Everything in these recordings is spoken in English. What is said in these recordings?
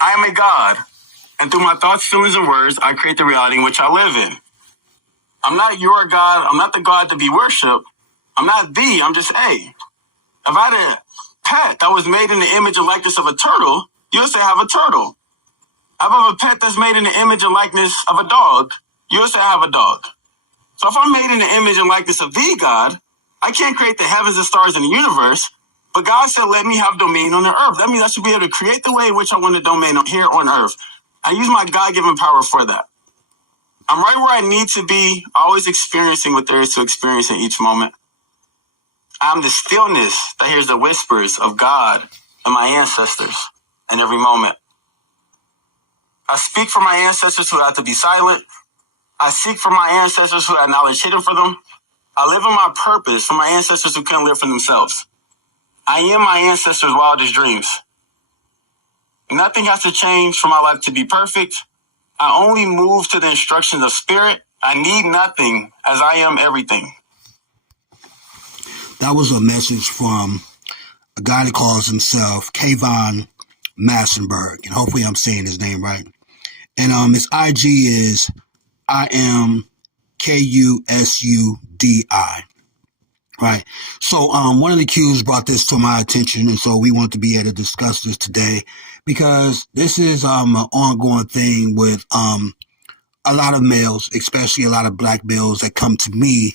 I am a God, and through my thoughts, feelings, and words, I create the reality in which I live in. I'm not your God. I'm not the God to be worshipped. I'm not thee. I'm just a. If I had a pet that was made in the image and likeness of a turtle, you would say I have a turtle. If I have a pet that's made in the image and likeness of a dog, you would say I have a dog. So if I'm made in the image and likeness of thee, God, I can't create the heavens and stars in the universe, but God said, let me have domain on the earth. That means I should be able to create the way in which I want a domain here on earth. I use my God-given power for that. I'm right where I need to be, always experiencing what there is to experience in each moment. I'm the stillness that hears the whispers of God and my ancestors in every moment. I speak for my ancestors who had to be silent. I seek for my ancestors who had knowledge hidden for them. I live in my purpose for my ancestors who couldn't live for themselves. I am my ancestors' wildest dreams. Nothing has to change for my life to be perfect. I only move to the instructions of spirit. I need nothing as I am everything. That was a message from a guy that calls himself KAVON Massenburg, and hopefully I'm saying his name right. And his IG is I am KUSUDI. Right. So one of the Qs brought this to my attention, and so we want to be able to discuss this today because this is an ongoing thing with a lot of males, especially a lot of black males that come to me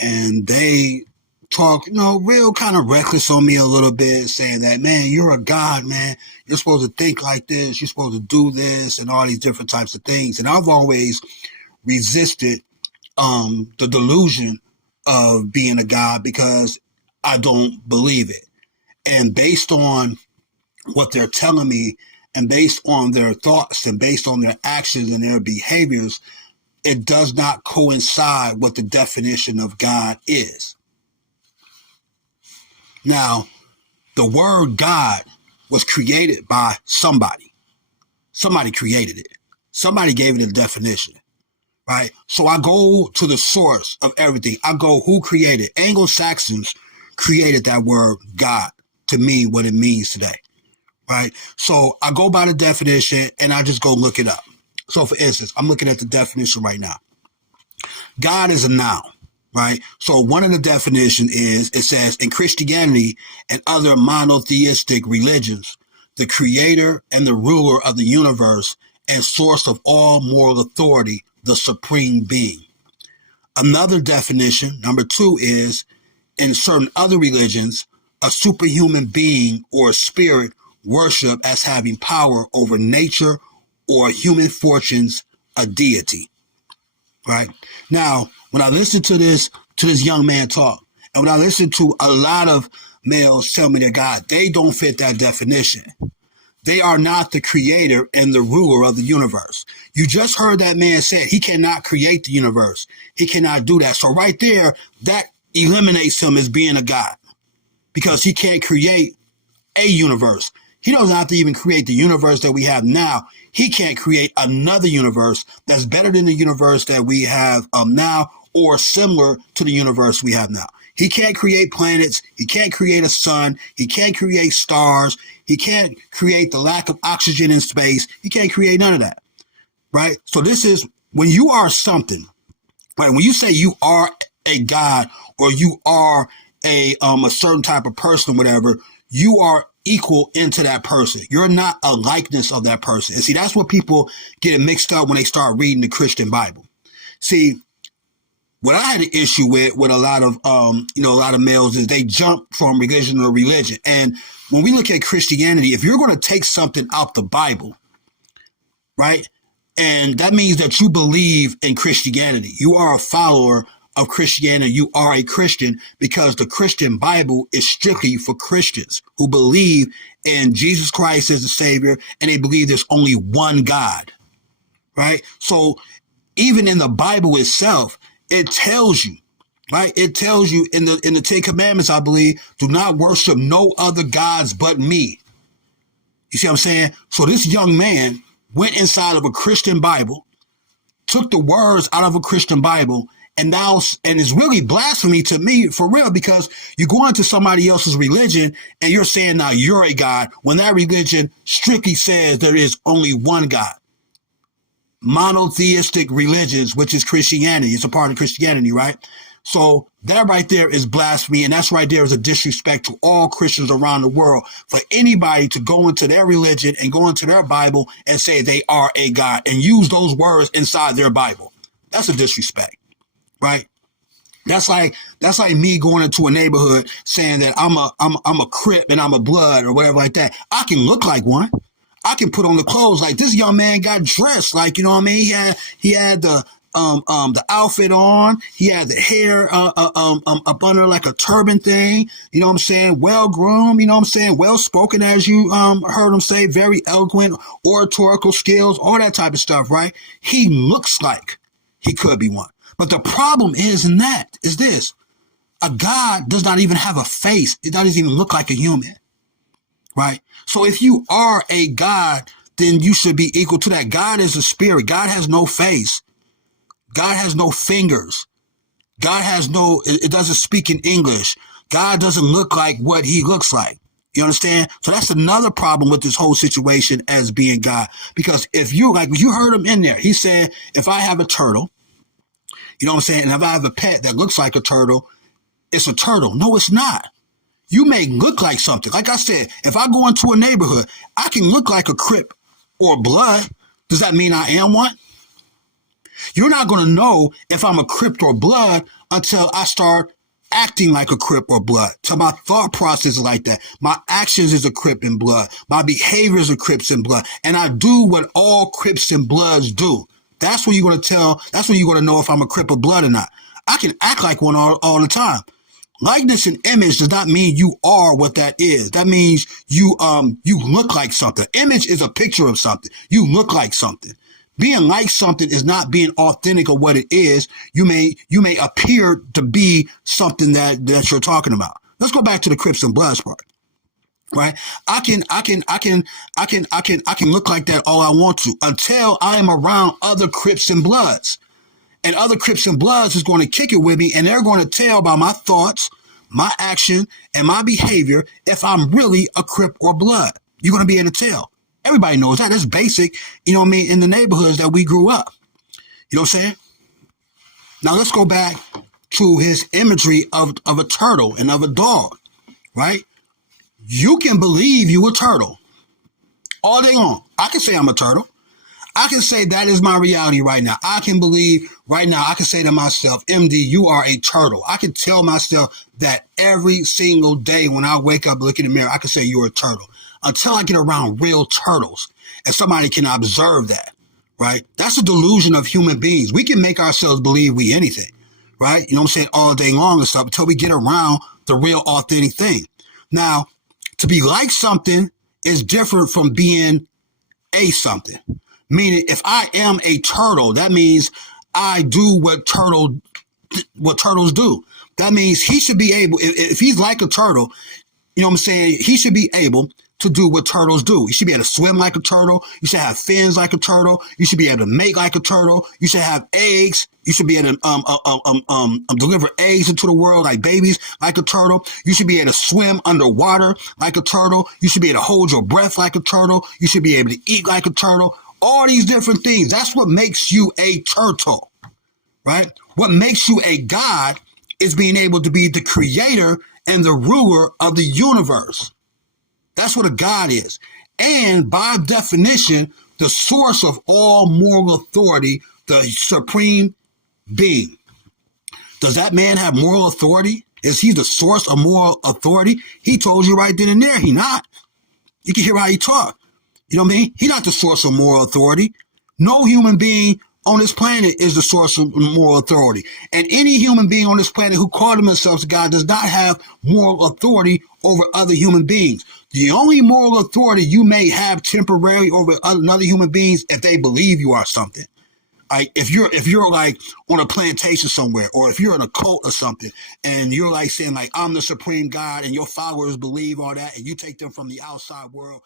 and they talk, real kind of reckless on me a little bit, saying that, man, you're a God, man. You're supposed to think like this. You're supposed to do this and all these different types of things. And I've always resisted the delusion of being a God because I don't believe it. And based on what they're telling me and based on their thoughts and based on their actions and their behaviors, it does not coincide with the definition of God is. Now, the word God was created by somebody. Somebody created it. Somebody gave it a definition. Right? So I go to the source of everything. I go, who created? Anglo-Saxons created that word God to mean what it means today. Right? So I go by the definition and I just go look it up. So for instance, I'm looking at the definition right now. God is a noun. Right? So one of the definitions is, it says, in Christianity and other monotheistic religions, the creator and the ruler of the universe and source of all moral authority, the supreme being. Another definition, number 2, is in certain other religions, a superhuman being or spirit worshiped as having power over nature or human fortunes, a deity. Right? Now, when I listen to this young man talk, and when I listen to a lot of males tell me that God, they don't fit that definition. They are not the creator and the ruler of the universe. You just heard that man say he cannot create the universe. He cannot do that. So right there, that eliminates him as being a God because he can't create a universe. He doesn't have to even create the universe that we have now. He can't create another universe that's better than the universe that we have now or similar to the universe we have now. He can't create planets. He can't create a sun. He can't create stars. He can't create the lack of oxygen in space. He can't create none of that, right? So this is when you are something, right? When you say you are a God or you are a certain type of person or whatever, you are equal into that person. You're not a likeness of that person. And see, that's what people get it mixed up when they start reading the Christian Bible. See, what I had an issue with a lot of, a lot of males is they jump from religion to religion. And when we look at Christianity, if you're going to take something out the Bible, right, and that means that you believe in Christianity, you are a follower of Christianity, you are a Christian because the Christian Bible is strictly for Christians who believe in Jesus Christ as the Savior and they believe there's only one God, right? So even in the Bible itself, it tells you, right? It tells you in the 10 Commandments, I believe, do not worship no other gods but me. You see what I'm saying? So this young man went inside of a Christian Bible, took the words out of a Christian Bible, And it's really blasphemy to me, for real, because you go into somebody else's religion and you're saying now you're a God when that religion strictly says there is only one God. Monotheistic religions, which is Christianity. It's a part of Christianity, right? So that right there is blasphemy, and that's right there is a disrespect to all Christians around the world for anybody to go into their religion and go into their Bible and say they are a God and use those words inside their Bible. That's a disrespect, right? That's like me going into a neighborhood saying that I'm a Crip and I'm a Blood or whatever like that. I can look like one. I can put on the clothes. Like, this young man got dressed, like, you know what I mean? He had the outfit on. He had the hair up under like a turban thing. You know what I'm saying? Well groomed. You know what I'm saying? Well spoken, as you heard him say. Very eloquent, oratorical skills, all that type of stuff. Right? He looks like he could be one. But the problem is this: a God does not even have a face. It doesn't even look like a human. Right? So if you are a God, then you should be equal to that. God is a spirit. God has no face. God has no fingers. God has it doesn't speak in English. God doesn't look like what he looks like. You understand? So that's another problem with this whole situation as being God. Because if you heard him in there, he said, if I have a turtle, you know what I'm saying? And if I have a pet that looks like a turtle, it's a turtle. No, it's not. You may look like something. Like I said, if I go into a neighborhood, I can look like a Crip or Blood. Does that mean I am one? You're not going to know if I'm a Crip or Blood until I start acting like a Crip or Blood. So my thought process is like that. My actions is a Crip and Blood. My behavior is a Crips and Blood. And I do what all Crips and Bloods do. That's when you're going to tell. That's when you're going to know if I'm a Crip or Blood or not. I can act like one all the time. Likeness and image does not mean you are what that is. That means you look like something. Image is a picture of something. You look like something. Being like something is not being authentic of what it is. You may appear to be something that you're talking about. Let's go back to the Crips and Bloods part. Right? I can look like that all I want to until I am around other Crips and Bloods. And other Crips and Bloods is going to kick it with me, and they're going to tell by my thoughts, my action, and my behavior if I'm really a Crip or Blood. You're going to be able to tell. Everybody knows that. That's basic, you know what I mean, in the neighborhoods that we grew up. You know what I'm saying? Now let's go back to his imagery of a turtle and of a dog, right? You can believe you a turtle all day long. I can say I'm a turtle. I can say that is my reality right now. I can believe right now, I can say to myself, MD, you are a turtle. I can tell myself that every single day when I wake up, look in the mirror, I can say you're a turtle. Until I get around real turtles and somebody can observe that, right? That's a delusion of human beings. We can make ourselves believe we anything, right? You know what I'm saying? All day long and stuff until we get around the real authentic thing. Now, to be like something is different from being a something. Meaning, if I am a turtle, that means I do what turtles do. That means he should be able, if he's like a turtle, you know what I'm saying, he should be able to do what turtles do. You should be able to swim like a turtle. You should have fins like a turtle. You should be able to mate like a turtle. You should have eggs. You should be able to deliver eggs into the world like babies, like a turtle. You should be able to swim underwater like a turtle. You should be able to hold your breath like a turtle. You should be able to eat like a turtle. All these different things. That's what makes you a turtle, right? What makes you a God is being able to be the creator and the ruler of the universe. That's what a God is. And by definition, the source of all moral authority, the supreme being. Does that man have moral authority? Is he the source of moral authority? He told you right then and there, he not. You can hear how he talk. You know what I mean? He's not the source of moral authority. No human being on this planet is the source of moral authority. And any human being on this planet who called themselves God does not have moral authority over other human beings. The only moral authority you may have temporarily over other human beings if they believe you are something. Like if you're like on a plantation somewhere, or if you're in a cult or something, and you're like saying like I'm the supreme God, and your followers believe all that, and you take them from the outside world